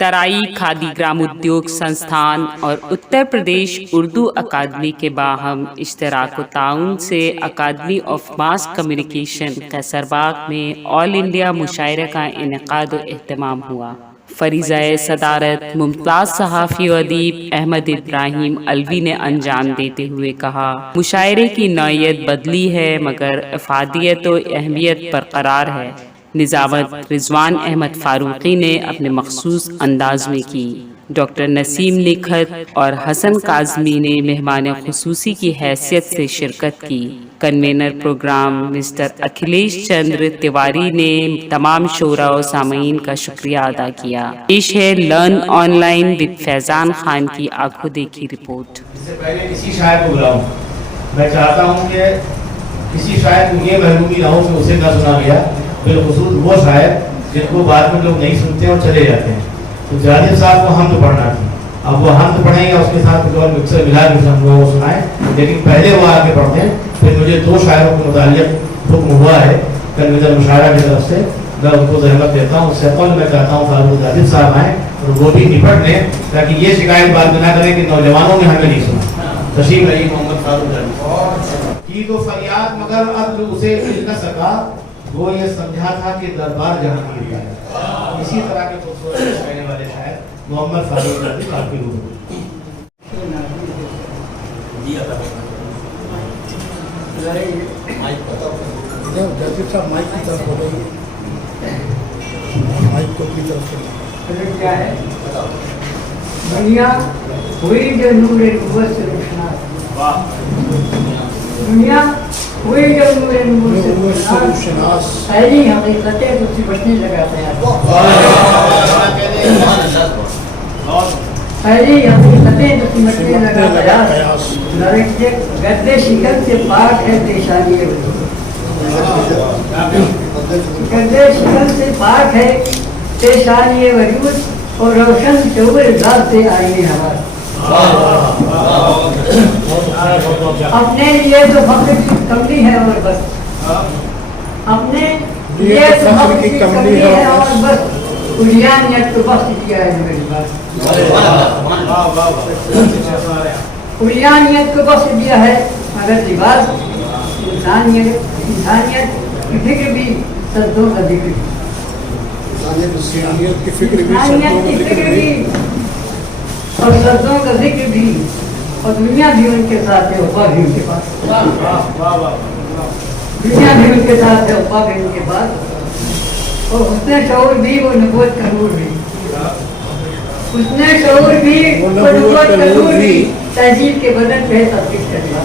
तराई खादी ग्रामोद्योग संस्थान और उत्तर प्रदेश उर्दू अकादमी के बाहम इश्तराक ताउन से अकादमी ऑफ मास कम्युनिकेशन कैसरबाग में ऑल इंडिया मुशायरे का इनेकाद व एहतमाम हुआ। फरीज़ाए सदारत मुमताज़ सहाफ़ी व अदीब अहमद इब्राहिम अलवी ने अंजाम देते हुए कहा, मुशायरे की नौयत बदली है मगर अफादियत व अहमियत बरकरार है। निज़ामत रिजवान अहमद फ़ारूक़ी ने अपने मखसूस अंदाज में की। डॉक्टर नसीम निखत और हसन काज़मी ने मेहमान खुसूसी की हैसियत से शिरकत की। Convener programme mister Akhilesh Chandra Tiwari ने तमाम शोरा और सामीन का शुक्रिया अदा किया। पेश है learn online with Faizan Khan की आंखों देखी रिपोर्ट। इससे पहले किसी शायर को बुलाऊं, मैं चाहता हूं कि किसी शायर को ये महरूमी ना हो कि उसे ना सुना गया, बिलखुसूस वो शायर जिनको बाद में लोग नहीं सुनते और चले जाते हैं। तो जाजिब साहब को हम तो पढ़ना थी, अब वो हम तो पढ़ेंगे, उसके साथ केवल मिक्सर मिला के हम लोगों को सुनाएं, लेकिन पहले वो आगे पढ़ते हैं। फिर मुझे दो शायरों के मुताल्लिक़ हुक्म हुआ है कन्वीनर मुशायरा की तरफ से, मैं उनको ज़हमत देता हूँ। उससे पहले मैं चाहता हूँ फारूक जाजिब साहब आएँ और वो भी निपट लें, ताकि ये शिकायत बाद में ना करें कि नौजवानों ने हमें नहीं सुना। तशरीफ रही मोहम्मद फारूक जाजिब की तो फरियाद मगर अब उसे मिल न सका, वो ये समझा था कि दरबार जहाँ मिल जाए। इसी तरह के खूबसूरत कहने वाले शायर मोहम्मद फारूक जाजिब काफी हुए। जाजिब साहब माइक की तरफ हो गई, माइक को की तरफ क्या है दुनिया हुई जो नूर नबूवत से रोशनास, दुनिया हुई जो नूर नबूवत से रोशनास, पहली हकीकतें तो सिमटने लगा प्रयास, पहली हकीकतें तो सिमटने लगा प्रयास, गद्दे शिकन से पाक है पेशानी, गद्दे शिकन से पाक है पेशानी वजूद और रोशन चौबे जात से आईने हवा। अपने लिए तो फख्र की कमली है और बस, अपने लिए तो फख्र की कमली है और बस, उलियानियत को बख्श दिया है मेरे पास, उलियानियत को बख्श दिया है मगर लिबास इंसानियत की फिक्र भी सद्दों का जिक्र, इंसानियत की फिक्र भी और सद्दों का जिक्र भी, और दुनिया भी उनके साथ है, वफा भी उनके पास, दुनिया भी उनके साथ है, वफा भी उनके पास, और हुस्ने शऊर भी वो नबूवत का नूर भी, हुस्ने शऊर भी वो नबूवत का नूर भी, तहजीब के बदन पे तब्दील करना,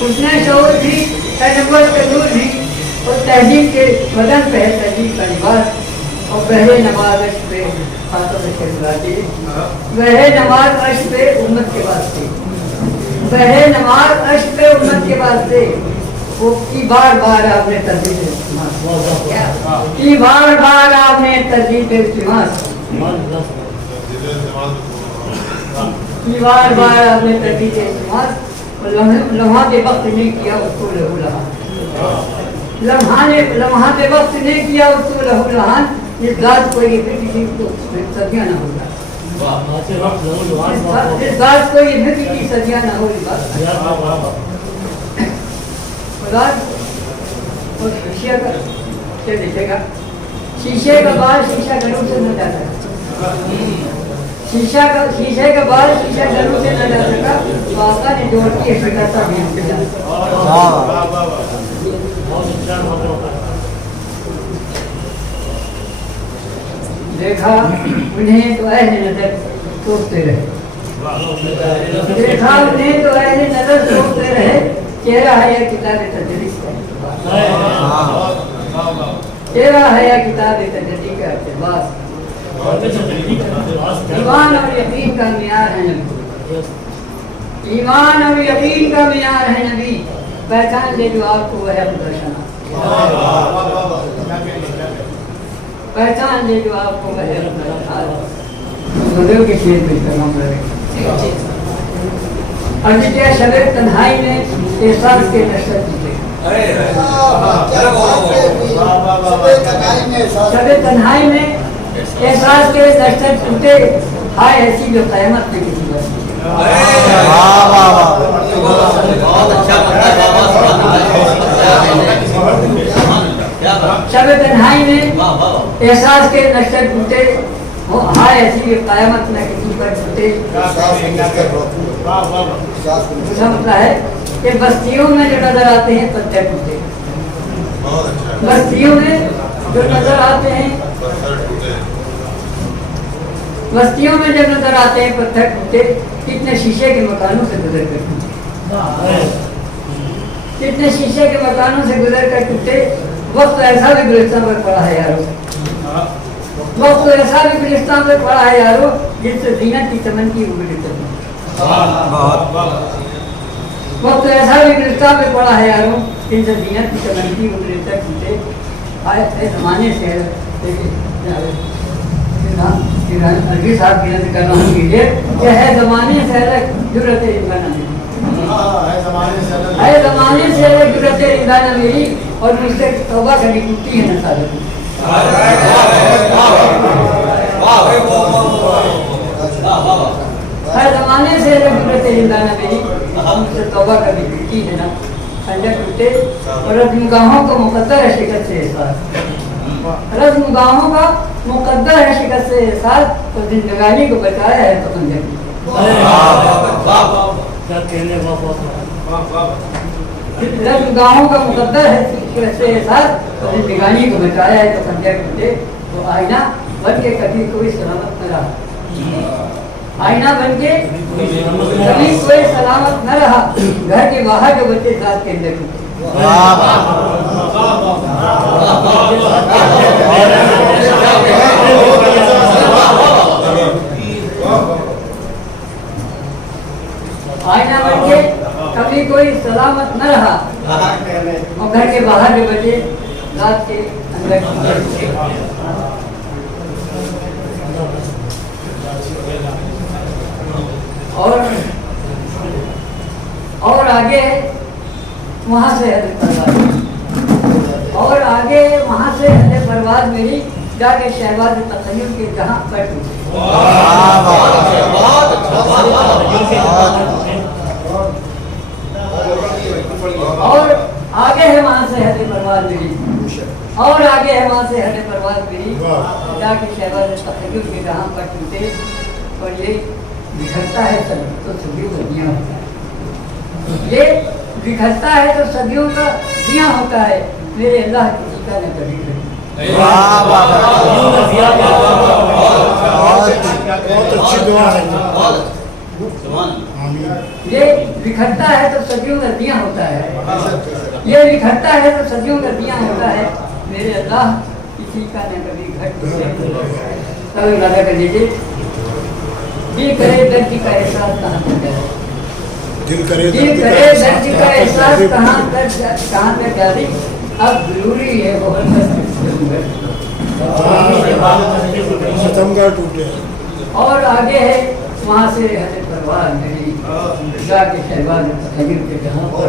हुस्ने शऊर भी नबूवत का नूर भी, और तहजीब के बदन पे तहजीब का लिबास, और बहरे नमाज अश पे बहरे नमाज अश पे उम्मत के वास्ते, बहरे नमाज अश पे उम्मत के वास्ते, वो की बार बार आपने तरजीह की बार बार आपने तरजीह इल्तिमास, की बार बार आपने तरजीह इल्तिमास, लम्हा के वक्त नहीं किया उसको लहू लहान, लम्हा के वक्त नहीं किया उसको लहू लहान, इस बात को ये फिक्र को सदियाँ ना होगा, इस बात को ये फिक्र की सदियाँ ना होगी और शीशे का क्या दिखेगा, शीशे का बाल शीशा घरों से न जा सका, शीशे का बाल शीशा घरों से न जा सका, तो आका ने जोड़ के शिकायत भी देखा उन्हें तो अहले नजर सोचते रहे, देखा उन्हें तो अहले नजर सोचते रहे, चेहरा है या किताब तजरीद का, चेहरा है या किताब तजरीद का इक़्तिबास, ईमान और यकीन का मियार है नबी, ईमान और यकीन का मियार है नबी, पहचान ले जो आपको वह खुदाशना, पहचान ले जो आपको बदल के शेर में कलाम रहे। अर्ज क्या शबे तन्हाई में एहसास के नशर जीते, शब तन्हाई में एहसास के दस्तक टूटे, हाय ऐसी जो क़यामत में किसी बस्ती। शब तन्हाई में एहसास के दस्तक टूटे, वो हाय ऐसी जो क़यामत में किसी पर टूटे। समझता है कि बस्तियों में जो नजर आते हैं पत्थर टूटे, बस्तियों में जो नजर आते हैं, बस्तियों में जब नजर आते हैं पत्थर टूटे, कितने शीशे के मकानों से गुजर कर टूटे, कितने शीशे के मकानों से गुजर कर टूटे। वक्त ऐसा भी गुलिस्तान पर पड़ा है यारो, वक्त ऐसा भी गुलिस्तान पर पड़ा है यारो, जिससे जीनत की चमन की उम्मीद करती। वक्त ऐसा भी गुलिस्तान पे पड़ा है यारो, जिनसे जीनत की चमन की उम्मीद तक टूटे। आए जमाने से अलवी साहब की नजर कर रहा हूँ कीजिए कि है जमाने से अलग जुर्रत इंसान मेरी, है जमाने से अलग जुर्रत इंसान मेरी, और मुझसे तौबा करनी टूटी है न सारे। है जमाने से अलग जुर्रत इंसान मेरी, मुझसे तौबा करनी टूटी है ना खंजर टूटे। और रज़्म-गाहों को मुक़द्दर है शिकस्त से एहसास, रज़्म-गाहों का मुक़द्दर है शिकस्त से एहसास, तो जिंदगानी को बचाया है तो खंजर टूटे। रज़्म-गाहों का मुक़द्दर है शिकस्त से एहसास, तो जिंदगानी को बचाया है तो खंजर टूटे। तो आईना बन के कभी कोई सलामत न रहा, आईना बन के कभी कोई सलामत न रहा, घर के बाहर जो बच्चे साथ के अंदर टूटे। आईना बन के कभी कोई सलामत न रहा, और घर के बाहर जो बच्चे साथ के अंदर टूटे। और आगे वहाँ से हद परवाज़, और आगे वहाँ से हद परवाज़ मेरी, जाके शहबाज तखय्युम के जहाँ पर टूटे। और आगे है वहाँ से हद परवाज़ मेरी, और आगे है वहाँ से हद परवाज़ मेरी, जाके शहबाज तखय्युम के जहाँ पर टूटे। और ये बिखरता है सब तो सदियों का दिया होता है, ये बिखरता है तो सदियों का दिया होता है, मेरे अल्लाह किसी का न कभी कभी। बहुत अच्छी दुआ है। ये बिखरता है तो सदियों का दिया होता है, ये बिखरता है तो सदियों का दिया होता है, मेरे अल्लाह किसी का न कभी घट। तब इरादा कर लीजिए, दिल करे दर्द का एहसास कहाँ तक है, दिल करे दर्द का एहसास कहाँ तक जारी, अब जरूरी है बहुत सितमगार टूटे। और आगे है वहाँ से हद परवाज़ मेरी, जाके शहबाज तखय्युम के जहाँ पर।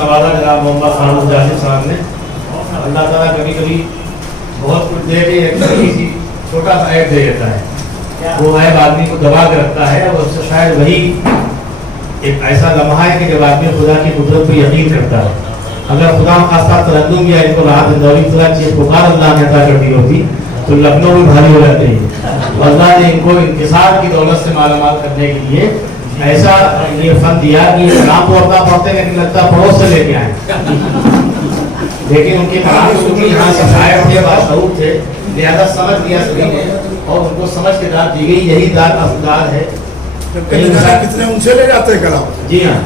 नवाजा जनाब मोहम्मद फारूक जासिम साहब ने, अल्लाह ताला कभी कभी बहुत कुछ दे के किसी छोटा सा ऐप दे देता है, वो ऐप आदमी को दबा के रखता है, और उससे शायद वही एक ऐसा लम्हा है कि जब आदमी खुदा की कुदरत पर यकीन करता है। अगर खुदा खासा तरन्नुम या इनको राहत इंदौरी पुकार अल्लाह ने अता कर दी होती तो लखनऊ में भारी हो जाते हैं। अल्लाह ने इनको इंकिसार की दौलत से मालामाल करने के लिए ऐसा ये फन दिया कि नाम तो अपना पढ़ते लेकिन लगता पड़ोस से लेके आए, लेकिन उनके कलाम क्योंकि यहाँ से शायर थे, बाशऊर थे, लिहाजा समझ लिया सभी ने और उनको समझ के दाद दी गई। यही दाद असदार है। कितने उनसे ले जाते हैं कलाम। जी हाँ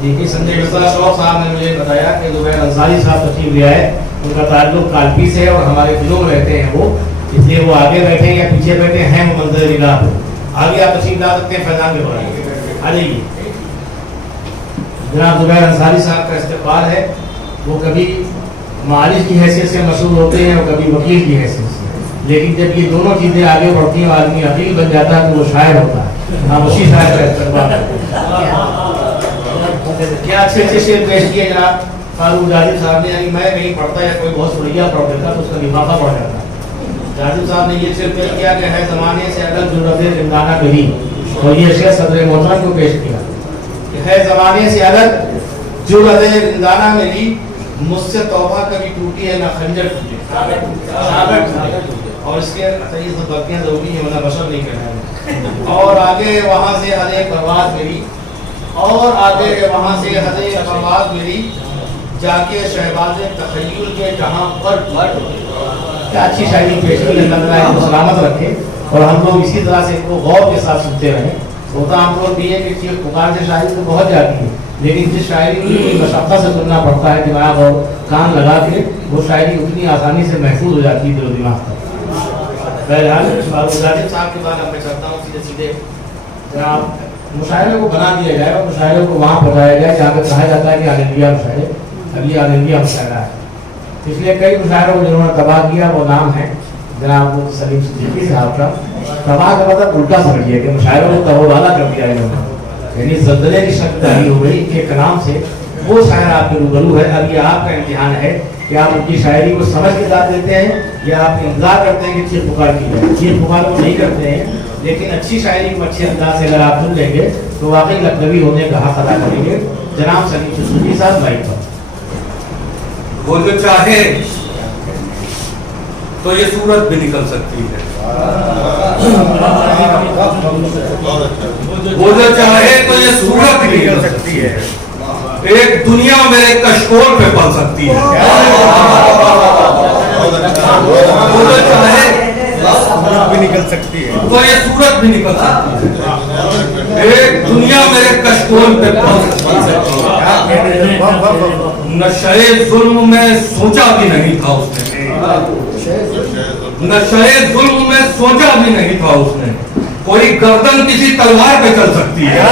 जी जी, संजय मिश्रा शौक साहब ने मुझे बताया कि ज़ुबैर अंसारी साहब तशरीफ ले आए, उनका ताल्लुक कालपी से है और हमारे दिलों में रहते हैं वो, इसलिए वो आगे बैठे या पीछे बैठे हैं, वो मंजर निगाह हो। आगे आप तशरीफ ला सकते हैं, फैजान के बाद आ जाइए। जनाब ज़ुबैर अंसारी साहब का इस्तेक़बाल है। वो कभी मालिक की हैसियत से मशहूर होते हैं और कभी वकील की हैसियत से। لیکن جب یہ دونوں چیزیں آگے بڑھتی ہیں آدمی عقیل بن جاتا ہے تو وہ شاعر ہوتا ہے. ہم اسی شاعر کا استقبال کرتے ہیں. کیا اچھے اچھے شعر پیش کیے جناب فاروق جاجب صاحب نے. یعنی میں کہیں پڑھتا یا کوئی بہت سریا پڑھ دیتا تو اس کا لفافہ پڑھ جاتا. جاجب صاحب نے یہ شعر پیش کیا کہ ہے زمانے سے الگ ضرورت زندانہ کبھی, اور یہ شعر صدر محترم کو پیش کیا کہ ہے زمانے سے الگ ضرورت زندانہ میری, مجھ سے توبہ کبھی ٹوٹی ہے نہ خنجر ٹوٹے. اور اس کے صحیح سے غلطیاں ضروری ہیں ورنہ بشر نہیں کرنا ہے. اور آگے وہاں سے حد پرواز میری, اور آگے وہاں سے حد پرواز میری, جا کے شہباز تخیل کے جہاں پر. کیا اچھی شاعری پیش کی, اللہ تعالیٰ ان کو سلامت رکھے اور ہم لوگ اسی طرح سے ان کو غور کے ساتھ سنتے رہیں. ہوتا ہم لوگ بھی ہے کہ چیخ پکار سے شاعری تو بہت جاتی ہے, لیکن جس شاعری کی مشقت سے سننا پڑتا ہے دماغ اور کان لگا کے, وہ شاعری اتنی آسانی سے محفوظ ہو جاتی ہے دل و دماغ تک. بہرحال فاروق جاجب صاحب کے بعد اب میں چلتا ہوں سیدھے سیدھے جناب مشاعرے کو بنا دیا جائے اور مشاعرے کو وہاں پہنچایا جائے جہاں پہ کہا جاتا ہے کہ آل انڈیا مشاعرے. اب یہ آل انڈیا مشاعرہ ہے. اس لیے کئی مشاعروں کو جنہوں نے تباہ کیا وہ نام ہے جناب سلیم صدیقی صاحب کا. تباہ کا مطلب الٹا سمجھ لیا کہ مشاعروں کو تہو والا کر دیا انہوں نے, یعنی زلزلے کی شکل جاری ہو گئی کے کلام سے. وہ شاعر آپ کے روبرو ہے. اب یہ آپ کا امتحان ہے کہ آپ ان کی شاعری کو سمجھ کے ساتھ دیتے ہیں یا آپ انتظار کرتے ہیں کہ چیخ پکار کی جائے. چیخ پکار کو نہیں کرتے ہیں, لیکن اچھی شاعری کو اچھے انداز سے اگر آپ سن لیں گے تو واقعی لقبی ہونے کا حق ادا کریں گے. جناب سلیم صدیقی صاحب مائک پر. وہ جو چاہے تو یہ صورت بھی نکل سکتی ہے, وہ جو چاہے تو یہ صورت بھی نکل سکتی ہے. ایک دنیا میرے کشکول پہ پل سکتی ہے. وہ جو چاہے بھی نکل سکتی ہے تو یہ صورت بھی نکل سکتی ہے. ایک دنیا میرے کشکول پہ پل سکتی ہے. نشے ظلم میں سوچا بھی نہیں تھا اس نے, نشے ظلم میں سوچا بھی نہیں تھا اس نے, کوئی گردن کسی تلوار پہ چل سکتی ہے.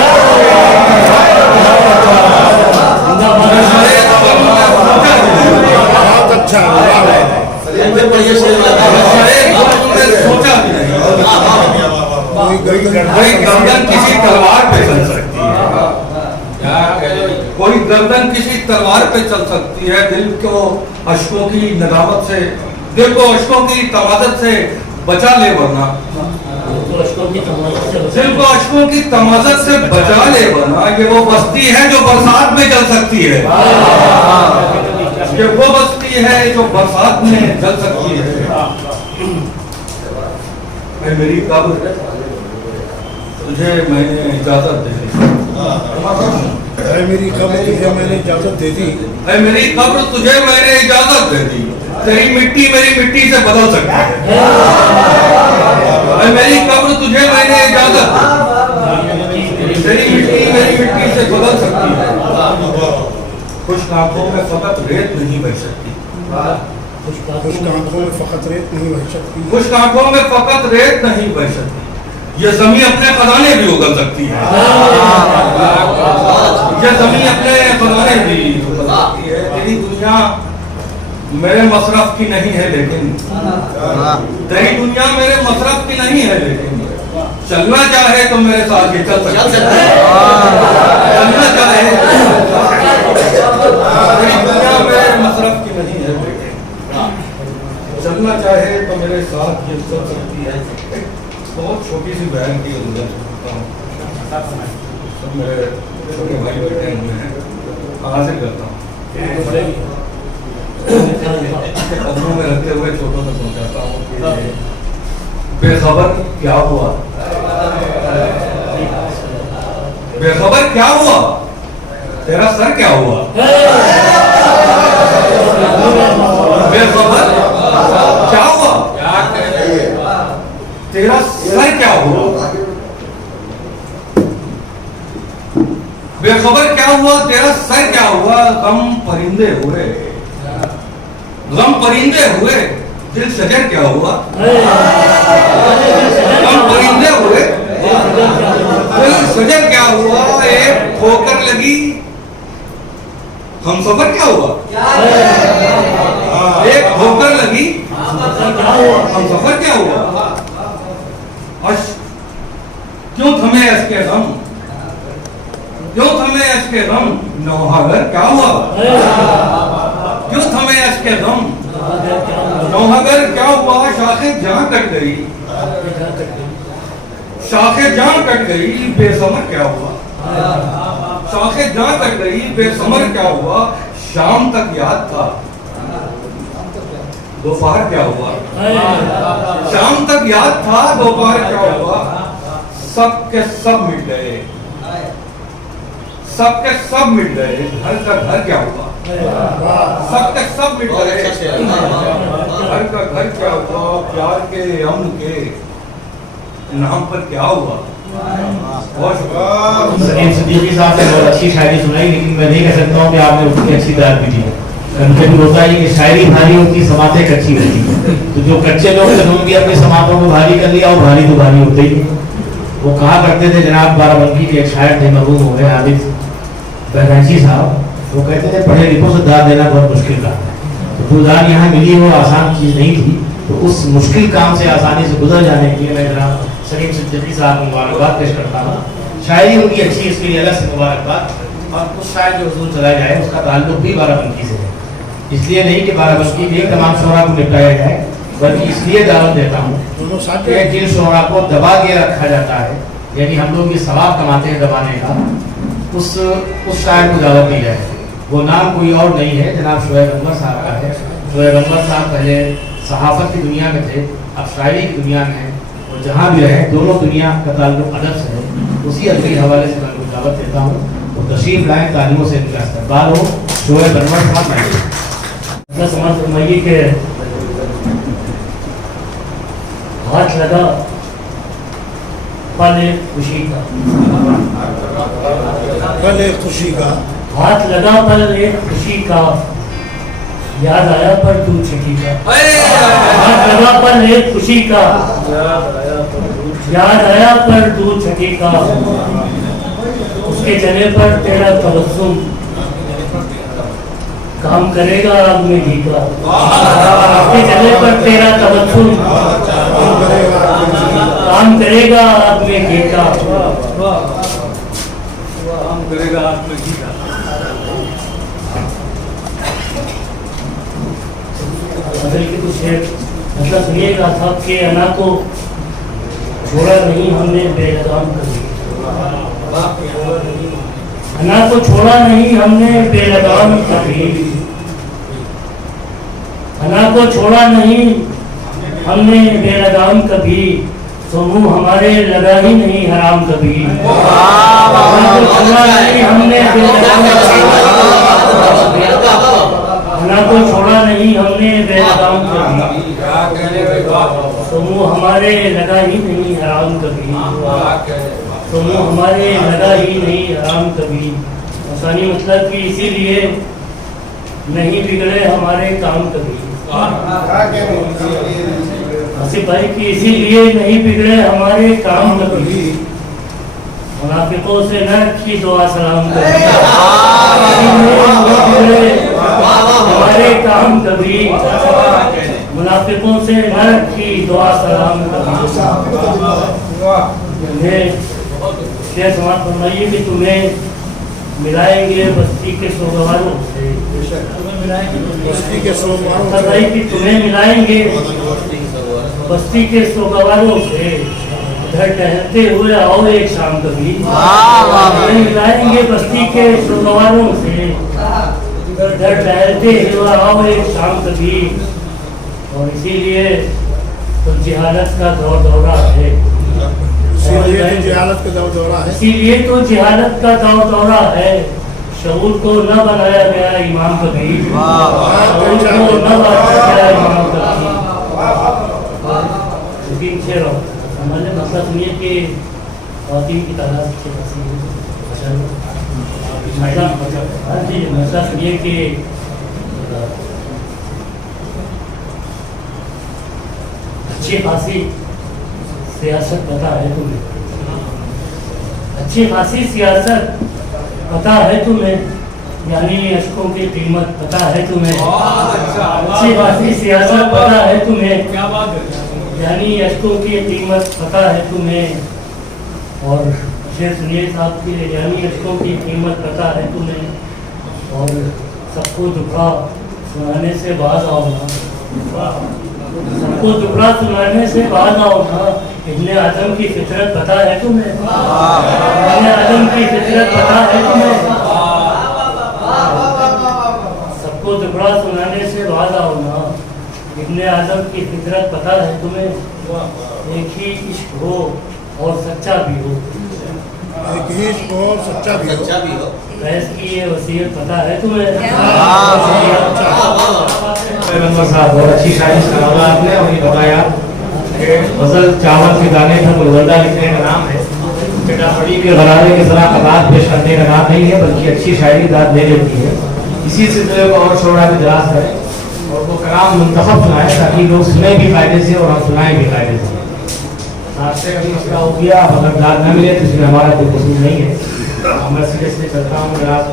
نشے ظلم میں سوچا بھی نہیں, بہت اچھا ہے. نشے ظلم میں سوچا بھی نہیں, کوئی گردن کسی تلوار پہ چل سکتی ہے. کوئی گردن کسی تلوار پہ چل سکتی ہے. دل کو اشکوں کی ندامت سے, دل کو اشکوں کی تمازت سے بچا لے ورنہ, دل کو اشکوں کی تمازت سے بچا لے ورنہ یہ وہ بستی ہے جو برسات میں جل سکتی ہے. یہ وہ بستی ہے جو برسات میں جل سکتی ہے. اے میری قبر تجھے میں نے اجازت دے دی, اے میری قبر تجھے میں نے اجازت دے دی, اے میری قبر تجھے میں نے اجازت دے دی, تیری مٹی میری مٹی سے بدل سکتی ہے. اے میری قبر تجھے میں نے اجازت دی, تیری مٹی میری مٹی سے بدل سکتی ہے. خشک آنکھوں میں فقط ریت نہیں بہ سکتی, خشک آنکھوں میں فقط ریت نہیں بہ سکتی, خشک آنکھوں میں فقط ریت نہیں بہ سکتی. یہ زمین اپنے خزانے بھی اگل سکتی ہے, یہ زمین اپنے خزانے بھی اگل سکتی ہے. تیری دنیا میرے مصرف کی نہیں ہے لیکن, تیری دنیا میرے مصرف کی نہیں ہے لیکن, چلنا چاہے تو میرے ساتھ یہ چل سکتی ہے. چلنا چاہے تیری دنیا میرے مصرف کی نہیں ہے لیکن, چلنا چاہے تو میرے ساتھ یہ چل سکتی ہے. بہت چھوٹی سی بیان کی ضرورت کرتا ہوں, سب میرے چھوٹے بھائی بیٹھے ہوئے ہیں, حاصل کرتا ہوں قدموں میں رکھتے ہوئے چھوٹوں تک پہنچاتا ہوں. بے خبر کیا ہوا, بے خبر کیا ہوا, تیرا سر کیا ہوا. بے خبر کیا ہوا, تیرا سر کیا ہوا. بے خبر کیا ہوا, تیرا سر کیا ہوا. غم پرندے ہوئے, غم پرندے ہوئے, دل شجر کیا ہوا. غم پرندے ہوئے, دل شجر کیا ہوا. ایک ٹھوکر لگی, ہم سفر کیا ہوا. ایک ٹھوکر لگی, हम सफर क्या हुआ? क्यों थमे ऐश के गम? क्यों थमे ऐश के गम? नौहागर क्या हुआ? क्यों थमे ऐश के गम? नौहागर क्या हुआ? शाखे जहां कट गई, शाखे जहां कट गई, बेसमर क्या हुआ? शाखे जहां कट गई, बेसमर क्या हुआ? शाम तक याद था, दोपहर क्या हुआ? शाम तक याद था, दोपहर क्या हुआ? सब के सब मिट गए, सब के सब मिट गए, घर का घर क्या हुआ? सब के सब मिट गए, घर का घर क्या हुआ? प्यार के अमन के नाम पर क्या हुआ? सलीम सिद्दीकी साहब ने बहुत अच्छी शायरी सुनाई, लेकिन मैं नहीं कह सकता हूँ कि आपने उतनी अच्छी दाद भी दी है। कभी होता है कि शायरी भारी होती, समातें कच्ची होती है। तो जो कच्चे लोग थे उन्होंने भी अपनी समातों को भारी कर लिया, और भारी तो भारी होते ही। वो कहा करते थे, जनाब बाराबंकी के एक शायर थे, मरहूम हो गए आबिद बैराची साहब, वो कहते थे पढ़े लिखों से दाद देना बहुत मुश्किल काम है। तो जो दाद यहाँ मिली वो आसान चीज़ नहीं थी, तो उस मुश्किल काम से आसानी से गुजर जाने के लिए मैं जनाब सलीम सिद्दीकी साहब को मुबारकबाद पेश करता हूँ। शायरी उनकी अच्छी, इसके लिए अलग से मुबारकबाद। और उस शायर जो हुजूर चला जाए उसका ताल्लुक भी बाराबंकी से है, इसलिए नहीं कि बाराबंकी के तमाम शोरा को निपटाया जाए, बल्कि इसलिए दावत देता हूँ कि जिन शोरा को दबा के रखा जाता है, यानी हम लोग ये सवाब कमाते हैं दबाने का, उस शायर को दावत दी जाए। वो नाम कोई और नहीं है, जनाब शोएब अनवर साहब का है। शोएब अनवर साहब पहले सहाफ़त की दुनिया में थे, अब शायरी की दुनिया में है, और जहाँ भी रहे दोनों दुनिया का ताल्लुक अदब से है। उसी अदबी हवाले से मैं उनको दावत देता हूँ, तो तशरीफ लाएँ, तालीमों से इनका इस्तकबाल हो। शोएब अनवर साहब समाज फरमाइए के हाथ लगा पल एक खुशी का, पल एक खुशी का, हाथ लगा पल एक खुशी का, याद आया पर तू छठी का। हाथ लगा पल एक खुशी का, याद आया पर तू छठी का, उसके चले पर तेरा तबस्सुम काम करेगा आग में घी का। उसके चले पर तेरा तबस्सुम काम करेगा आग में घी का। काम करेगा आग में घी का। की कुछ है मतलब सुनिएगा साहब के अना को छोड़ा नहीं हमने बेलगाम कभी, अना को छोड़ा नहीं हमने बेलगाम कभी, अना को छोड़ा नहीं हमने बेलगाम कभी, तो मुँह हमारे लगा ही नहीं हराम कभी। अना को छोड़ा नहीं हमने बेलगाम कभी, अना को छोड़ा नहीं हमने बेलगाम कभी, तो मुँह हमारे लगा ही नहीं हराम कभी, तो मुँह हमारे लगा ही नहीं हराम कभी। आसानी मतलब कि इसीलिए नहीं बिगड़े हमारे काम कभी। आसिफ भाई की इसीलिए नहीं बिगड़े हमारे काम कभी, मुनाफिकों से न रखी दुआ सलाम कभी, हमारे काम कभी, मुनाफिकों से न रखी दुआ सलाम कभी। शेर समाज फरमाइए कि तुम्हें मिलाएंगे बस्ती के सोगवारों से, बस्ती के सोमवारों फरमाई कि तुम्हें मिलाएंगे बस्ती के सोगवारों से, घर टहलते हुए आओ एक शाम कभी। तुम्हें मिलाएंगे बस्ती के सोगवारों से, घर टहलते हुए आओ एक शाम कभी। और इसीलिए तो जिहालत का दौर दौरा है, जिहालत का दौरा है, इसीलिए तो जिहालत का दौर दौरा है। शऊर को न बनाया गया इमाम कभी, शऊर को न बनाया गया इमाम कभी। लेकिन शेर हमारे मसला सुनिए कि ख़वातीन की तादाद मसला सुनिए कि अच्छी खासी सियासत पता है तुम्हें, अच्छी खासी सियासत पता है तुम्हें, यानी अशकों की कीमत पता है तुम्हें? बहुत अच्छा, अच्छी बाती सियासत पता है तुम्हें? क्या बात है। यानी अशकों की कीमत पता है तुम्हें? और शेर सुनिए साहब की, यानी अशकों की कीमत पता है तुम्हें? और सबको दुखड़ा सुनाने से बाज आओ ना, सबको दुखड़ा सुनाने से बाज आओ ना, इब्ने आदम की फितरत पता है तुम्हें? इब्ने आदम की फितरत पता है तुम्हें? सबको दुखड़ा सुनाने से बाज आओ ना, इब्ने आदम की फितरत पता है तुम्हें? एक ही इश्क हो और सच्चा भी हो, एक ही को सच्चा भी हो। फैज की ये वसीयत पता है तुम्हें? पैगंबर साहब बहुत अच्छी शायरी सुनाया आपने, और ये बताया कि गजल चावल के दाने पर गुलगंदा लिखने का नाम है, बेटा बड़ी के गरारे के जरा कतार पेश करने का नाम नहीं है, बल्कि अच्छी शायरी दाद दे देती है। इसी सिलसिले को और छोड़ा की तलाश करें और वो कलाम मुंतखब सुनाए ताकि लोग सुने भी कायदे से और हम सुनाए भी कायदे से। रास्ते का भी मसला हो गया, अब अगर दाद न मिले तो इसमें हमारा कोई कसूर नहीं है। मैं सीधे से चलता हूँ, जनाब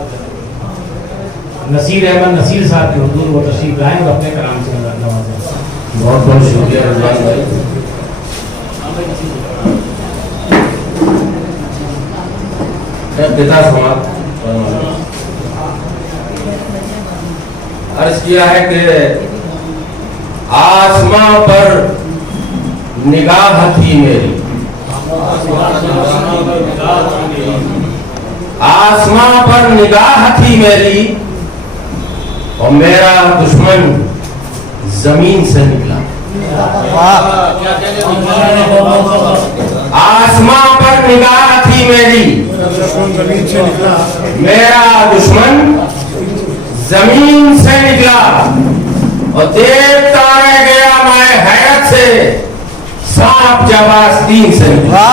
नसीर अहमद नसीर साहब के हुजूर वो तशरीफ लाएं और अपने कलाम से नवाजें। बहुत बहुत शुक्रिया रजवान भाई। पिता समाज अर्ज किया है कि आसमां पर निगाह थी मेरी, आसमां पर निगाह थी मेरी, और मेरा दुश्मन जमीन से निकला। आसमां पर निगाह थी मेरी, जमीन से निकला, मेरा दुश्मन जमीन से निकला, और देखता रह गया मैं हैरत से, सांप जब आस्तीन से निकला।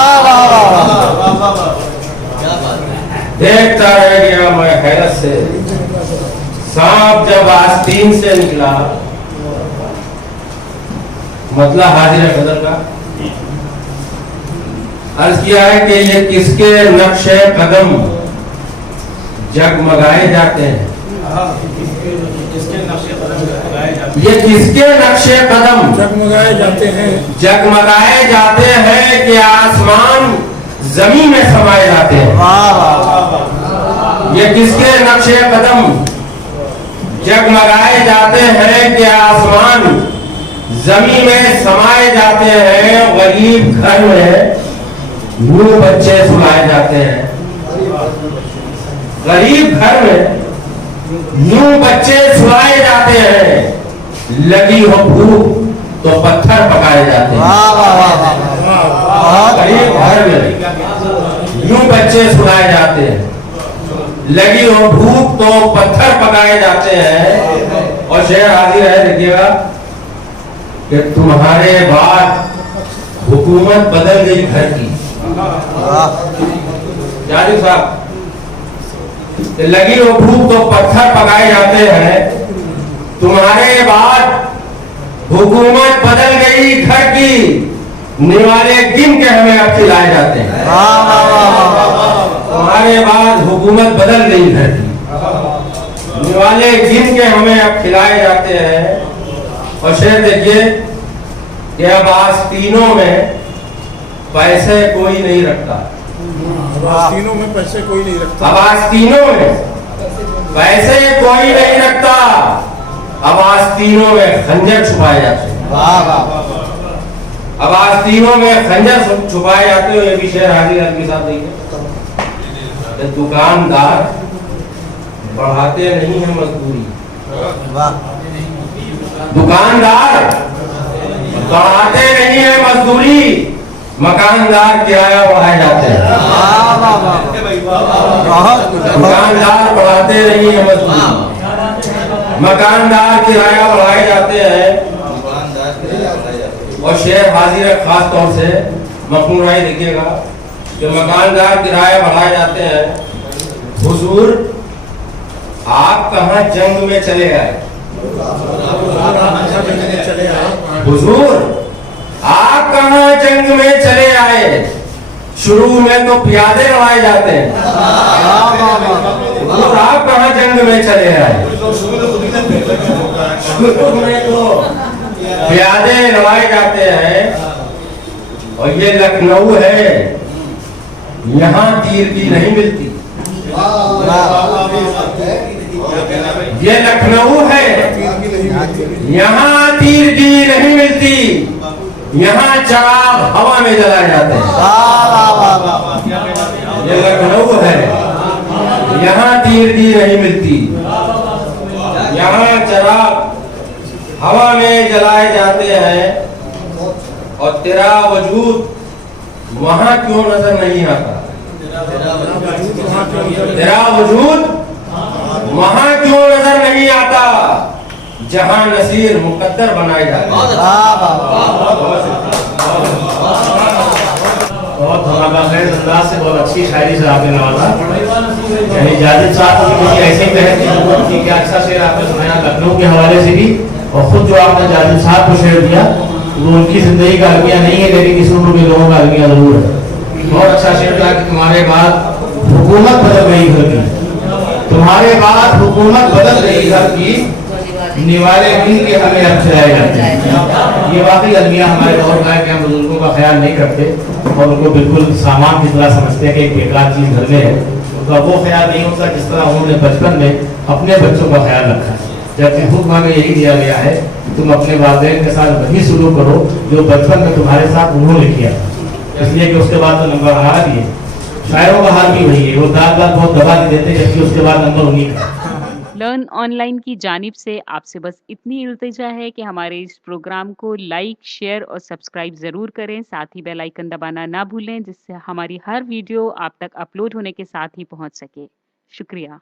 देखता रह गया मैं हैरत से, सांप जब आस्तीन से निकला। मतलब हाजिर है गजल का। अर्ज किया है कि ये किसके नक्शे कदम जगमगाए जाते हैं, ये किसके नक्शे कदम जगमगाए जाते हैं, जगमगाए जाते हैं कि आसमान जमीन में समाये जाते हैं। ये किसके नक्शे कदम जगमगाए जाते हैं कि आसमान जमीन में समाये जाते हैं। गरीब घर में यूं बच्चे सुलाए जाते हैं, गरीब घर में यूं बच्चे सुलाए जाते हैं। लगी हो भूख तो पत्थर पकाए जाते हैं। गरीब घर में यूं बच्चे सुलाए जाते हैं, लगी हो भूख तो पत्थर पकाए जाते हैं। और शेर हाजिर है, देखिएगा कि तुम्हारे बाद हुकूमत बदल गई घर की। जानी साहब, लगी हो भूख तो पत्थर पकाए जाते हैं, तुम्हारे बाद हुकूमत बदल गई घर की, निवाले गिन के हमें अब खिलाए जाते हैं। तुम्हारे बाद हुकूमत बदल गई घर की, निवाले गिन के हमें अब खिलाए जाते हैं। और शेर देखिए कि अब आस्तीनों में पैसे कोई नहीं रखता, आस्तीनों में पैसे कोई नहीं रखता, अब आस्तीनों में पैसे कोई नहीं रखता, अब आस्तीनों में खंजर छुपाए जाते हैं। अब आस्तीनों में खंजर छुपाए जाते हो। ये भी शेर हाजिर के साथ देखिए, दुकानदार बढ़ाते नहीं है मजदूरी, दुकानदार बढ़ाते नहीं है मजदूरी, मकानदार किराया बढ़ाए जाते हैं। दुकानदार बढ़ाते नहीं है मजदूरी, मकानदार किराया बढ़ाए जाते हैं। और शेर हाजिर है खास तौर से मखनूर राय देखिएगा कि मकानदार किराया बढ़ाए जाते हैं। हुजूर आप कहाँ जंग में चले आए, हुजूर आप कहाँ जंग में चले आए, शुरू में तो प्यादे लड़ाए जाते हैं, और आप कहाँ जंग में चले आए? शुरू में तो प्यादे नवाए जाते हैं और ये लखनऊ है, यहाँ तीर की नहीं मिलती। ये लखनऊ है, यहाँ तीर की नहीं मिलती, यहाँ चराग हवा में जलाए जाते हैं। ये लखनऊ है, यहाँ तीर की नहीं मिलती, यहाँ चराग हवा में जलाए जाते हैं। और तेरा वजूद वहां क्यों नजर नहीं आता? तेरा वजूद वहां क्यों नजर नहीं आता जहां नसीर मुकद्दर बनाए जाते हैं? बहुत धमाका खैर अंदाज से बहुत अच्छी शायरी से आपने नवाजा। यानी जाजिद साहब की मुझे ऐसे ही कहने की जरूरत थी कि अच्छा शेर आपने सुनाया लखनऊ के हवाले से भी, और खुद जो आपने जाजिद साहब को शेर दिया वो उनकी जिंदगी का अलमिया नहीं है, लेकिन इस उम्र के लोगों का अलमिया जरूर है। बहुत अच्छा शेर था कि तुम्हारे बाद हुकूमत बदल गई घर की, तुम्हारे बाद हुकूमत बदल गई घर की, निवाले दिन के हमें अब चलाए जाते हैं। ये वाकई अलमिया हमारे दौर का है कि हम बुजुर्गों का ख्याल नहीं करते और उनको बिल्कुल सामान की तरह समझते हैं कि एक बेकार चीज घर में है। उनका वो ख्याल नहीं होता जिस तरह उन्होंने बचपन में अपने बच्चों का ख्याल रखा है, जबकि हुक्म में यही दिया गया है तुम अपने वालिदैन के साथ वही सुलूक करो जो बचपन में तुम्हारे साथ उन्होंने किया, इसलिए कि उसके बाद तो नंबर हरा दिए। शायरों का हाल भी वही है, वो दाद बहुत दबा के देते जबकि उसके बाद नंबर उन्हीं का। लर्न ऑनलाइन की जानिब से आपसे बस इतनी इल्तिजा है कि हमारे इस प्रोग्राम को लाइक, शेयर और सब्सक्राइब ज़रूर करें। साथ ही बेल आइकन दबाना ना भूलें जिससे हमारी हर वीडियो आप तक अपलोड होने के साथ ही पहुंच सके। शुक्रिया।